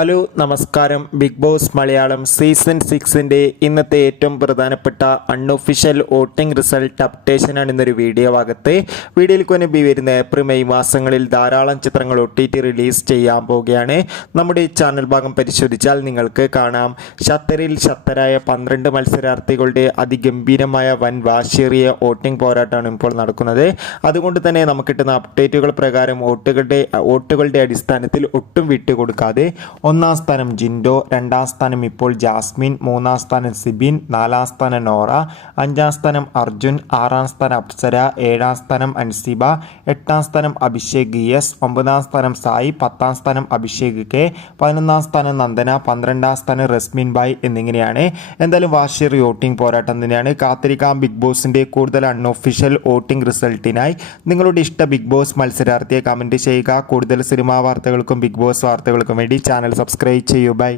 Hello നമസ്കാരം. Big boss Malayalam season സിക്സിന്റെ ഇന്നത്തെ ഏറ്റവും പ്രധാനപ്പെട്ട അൺഒഫീഷ്യൽ വോട്ടിംഗ് റിസൾട്ട് അപ്ഡേഷനാണ് ഇന്നൊരു വീഡിയോ ഭാഗത്ത്. വീഡിയോയിൽ കൊനബി വരുന്ന ഏപ്രിൽ മെയ് മാസങ്ങളിൽ ധാരാളം ചിത്രങ്ങൾ ഒ റിലീസ് ചെയ്യാൻ പോവുകയാണ്. നമ്മുടെ ഈ ചാനൽ ഭാഗം പരിശോധിച്ചാൽ നിങ്ങൾക്ക് കാണാം. ഷത്തറിൽ ഷത്തരായ പന്ത്രണ്ട് മത്സരാർത്ഥികളുടെ അതിഗംഭീരമായ വൻ വാശേറിയ വോട്ടിംഗ് പോരാട്ടമാണ് ഇപ്പോൾ നടക്കുന്നത്. അതുകൊണ്ട് തന്നെ നമുക്ക് കിട്ടുന്ന അപ്ഡേറ്റുകൾ പ്രകാരം വോട്ടുകളുടെ വോട്ടുകളുടെ അടിസ്ഥാനത്തിൽ ഒട്ടും വിട്ടുകൊടുക്കാതെ ഒന്നാം സ്ഥാനം ജിൻഡോ രണ്ടാം സ്ഥാനം ഇപ്പോൾ ജാസ്മിൻ മൂന്നാം സ്ഥാനം സിബിൻ നാലാം സ്ഥാനം നോറ അഞ്ചാം സ്ഥാനം അർജുൻ ആറാം സ്ഥാനം അപ്സര ഏഴാം സ്ഥാനം അൻസിബ എട്ടാം സ്ഥാനം അഭിഷേക് എസ് ഒമ്പതാം സ്ഥാനം സായി പത്താം സ്ഥാനം അഭിഷേക് കെ പതിനൊന്നാം സ്ഥാനം നന്ദന പന്ത്രണ്ടാം സ്ഥാനം റസ്മിൻ ബായ് എന്നിങ്ങനെയാണ്. എന്തായാലും വാശിയറി വോട്ടിംഗ് പോരാട്ടം തന്നെയാണ്. കാത്തിരിക്കാം. ബിഗ് ബോസിന്റെ കൂടുതൽ അൺഒഫീഷ്യൽ വോട്ടിംഗ് റിസൾട്ടിനായി. നിങ്ങളുടെ ഇഷ്ട ബിഗ് ബോസ് മത്സരാർത്ഥിയെ കമന്റ് ചെയ്യുക. കൂടുതൽ സിനിമാ വാർത്തകൾക്കും ബിഗ് ബോസ് വാർത്തകൾക്കും വേണ്ടി ചാനൽ സബ്സ്ക്രൈബ് ചെയ്യൂ. ബൈ